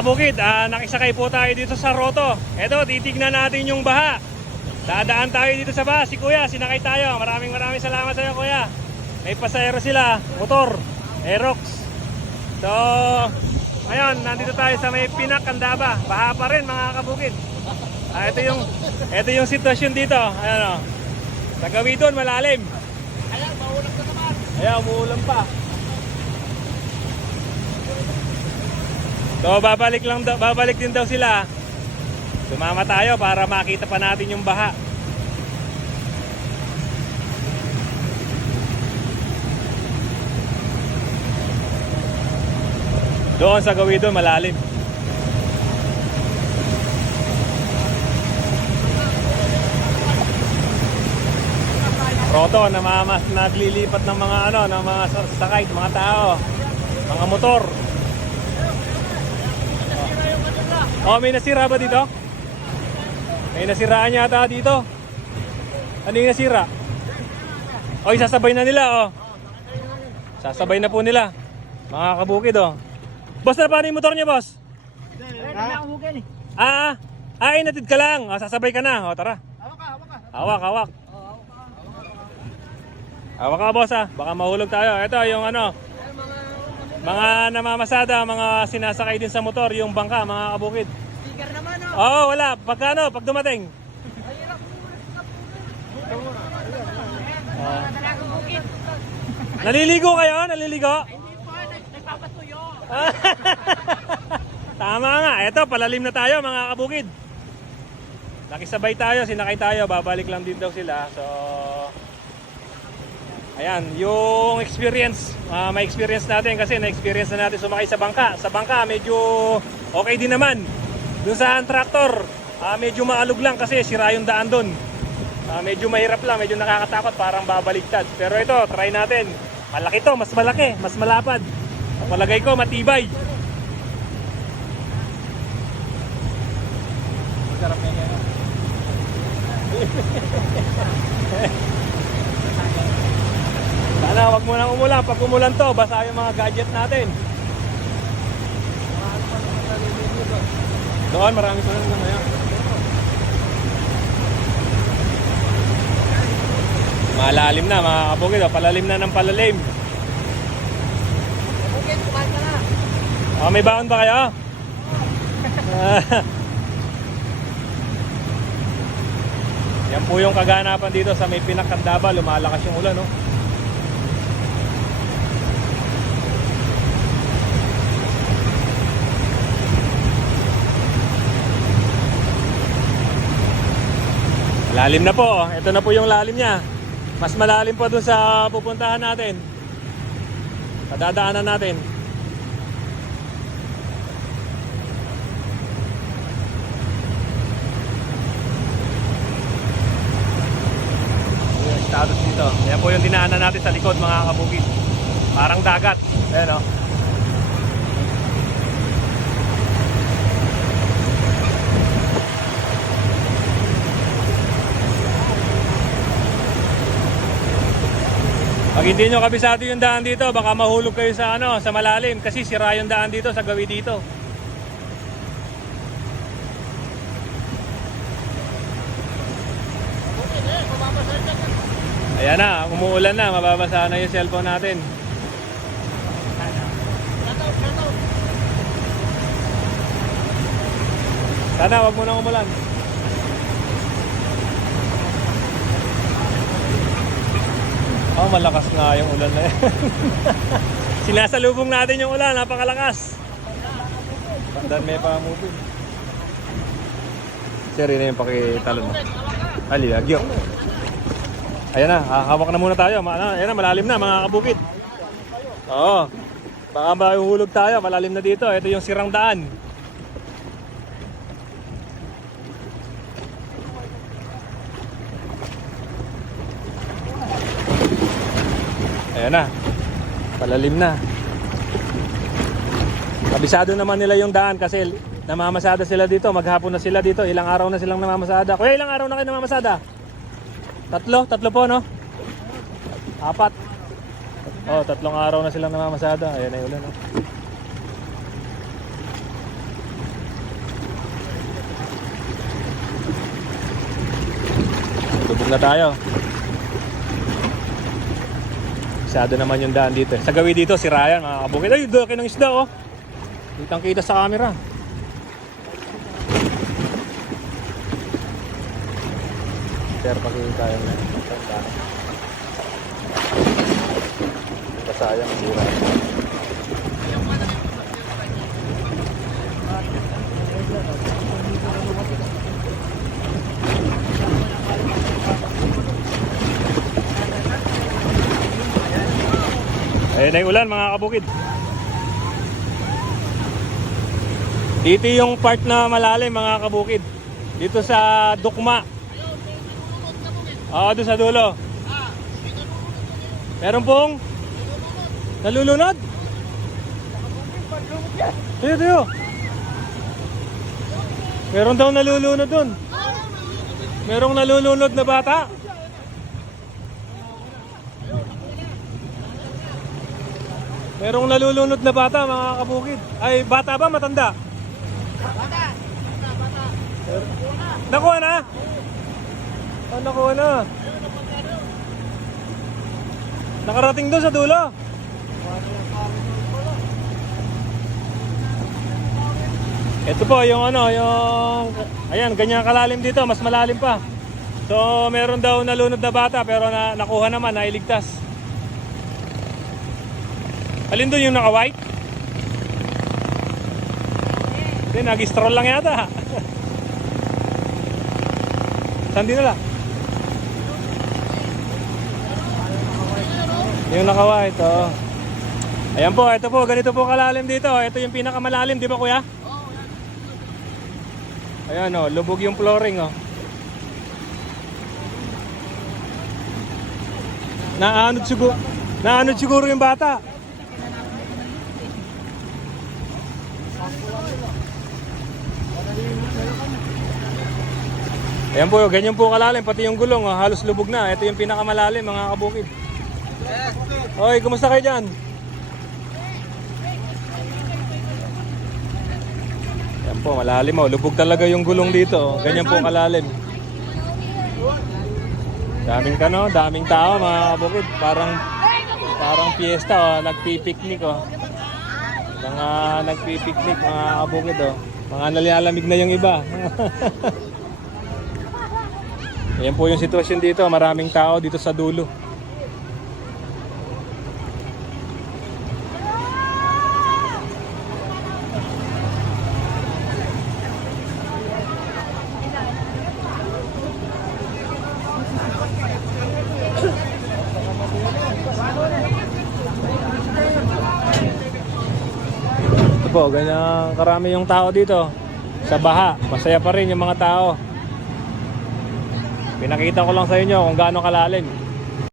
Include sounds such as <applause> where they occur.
kabukid, ah, nakisakay po tayo dito sa Roto. Eto, titignan natin yung baha. Dadaan tayo dito sa baha. Si Kuya, sinakay tayo. Maraming maraming salamat sa iyo, Kuya. May pasahero sila, motor, Aerox. So, ngayon, nandito tayo sa may Pinakandaba. Baha pa rin, mga kabukid. Ah, ito yung ito yung sitwasyon dito. Ayan o. Sa Gawidon, malalim. Ayan, maulang ka naman. Ayan, umuulan pa. So, babalik lang daw, babalik din daw sila. Sumama tayo para makita pa natin yung baha. Doon sa Gawidon, malalim. Roto, namamas, naglilipat ng mga ano, ng mga sa- sakay, mga tao, mga motor. Oh, may nasira ba dito? May nasiraan yata dito. Ano yung nasira? Oy, sasabay na nila, oh. Sasabay na po nila. Mga kabukid, oh. Boss, na paano yung motor niya, boss? Ah, ah, ay, natid ka lang. Oh, sasabay ka na. Oh, tara. Hawak hawak. Hawak, ka. Boss, ah. Baka mahulog tayo. Ito, yung ano, mga namamasada, mga sinasakay din sa motor, yung bangka, mga kabukid. Oh. Wala. Pagka ano, pag dumating. Naliligo kayo? Naliligo? Hindi po, nag- nagpapatuyo. Tama nga. Eto, palalim na tayo mga kabukid. Nakisabay tayo, sinakay tayo. Babalik lang din daw sila. So, ayan, yung experience. ah, may experience natin kasi na-experience na natin sumakay sa bangka. Sa bangka, medyo okay din naman. Doon sa tractor, ah, medyo maalog lang kasi sira yung daan doon. Ah, medyo mahirap lang, medyo nakakatakot, parang babaliktad. Pero ito, try natin. Malaki to, mas malaki, mas malapad. Palagay ko, matibay. Sarap na yan. <laughs> Sana wag mo nang umulan. Pag umulan to, basa yung mga gadget natin. Doon, marami pa rin ngayon. Malalim na mga kabukid, oh. palalim na ng palalim. Bukid, kumain ka na. Oh, may baon ba kayo? <laughs> Yan po yung kaganapan dito sa may pinakandaba, lumalakas yung ulan, no? Lalim na po, oh. ito na po yung lalim niya. Mas malalim po dun sa pupuntahan natin. Padadaanan natin. status dito. Yan po yung dinaanan natin sa likod mga kabukid. Parang dagat. Ayan o. Pag hindi nyo kabisado yung daan dito, baka mahulog kayo sa ano, sa malalim kasi sira yung daan dito sa gawi dito. Ayan na, umuulan na, mababasa na yung cellphone natin. Sana wag mo nang umulan. Oh, malakas nga yung ulan na yan. <laughs> Sinasalubong natin yung ulan, napakalakas. Pandan may pa movie. Sir, yun na yung pakitalon mo. Ali, agyo. Ayan na, hawak na muna tayo. Ano, Ayan na, malalim na mga kabukid. Oo. Baka mahuhulog tayo, malalim na dito. Ito yung sirang daan. Ayan na. Palalim na. Kabisado naman nila yung daan kasi namamasada sila dito. Maghapon na sila dito. Ilang araw na silang namamasada. Kuya, ilang araw na kayo namamasada? Tatlo? Tatlo po, no? Apat. Oh, tatlong araw na silang namamasada. Ayan na yung no? Tubog na tayo. Masyado naman yung daan dito. Sa gawi dito, si Ryan, mga. Ay, doon ng isda, oh. Kitang kita sa camera. Sir, pakita tayo na. Sayang, sira. Ayun na yung ulan mga kabukid. Dito yung part na malalim mga kabukid. Dito sa Dukma. Oo, doon sa dulo. Meron pong nalulunod. Tiyo, tiyo. Meron daw nalulunod doon. Merong nalulunod na bata. Merong nalulunod na bata, mga kabukid. Ay, bata ba? Matanda? Bata. Nakuha na? Oh, nakuha na. Nakarating doon sa dulo. Ito po yung ano, yung ayan, ganyan kalalim dito, mas malalim pa. So, meron daw nalunod na bata pero na, nakuha naman, nailigtas. Alin doon yung naka-white? Hindi, nag-stroll lang yata. Saan dinala? Yung naka-white, oh. Ayan po, ito po, ganito po kalalim dito. Ito yung pinakamalalim, di ba kuya? Ayan oh, lubog yung flooring oh. Naanod siguro, naanod siguro yung bata. Ayan po, ganyan po kalalim, pati yung gulong, oh, halos lubog na. Ito yung pinakamalalim, mga kabukid. Hoy, kumusta kayo dyan? Ayan po, malalim oh. Lubog talaga yung gulong dito. oh. Ganyan po kalalim. Daming kano, daming tao, mga kabukid. Parang parang fiesta, oh. nagpi-picnic oh. Mga nagpi-picnic, mga kabukid oh. Mga nalalamig na yung iba. <laughs> Ayan po yung sitwasyon dito. Maraming tao dito sa dulo. Ito po, ganyan karami yung tao dito. Sa baha, masaya pa rin yung mga tao. Pinakita ko lang sa inyo kung gaano kalalim.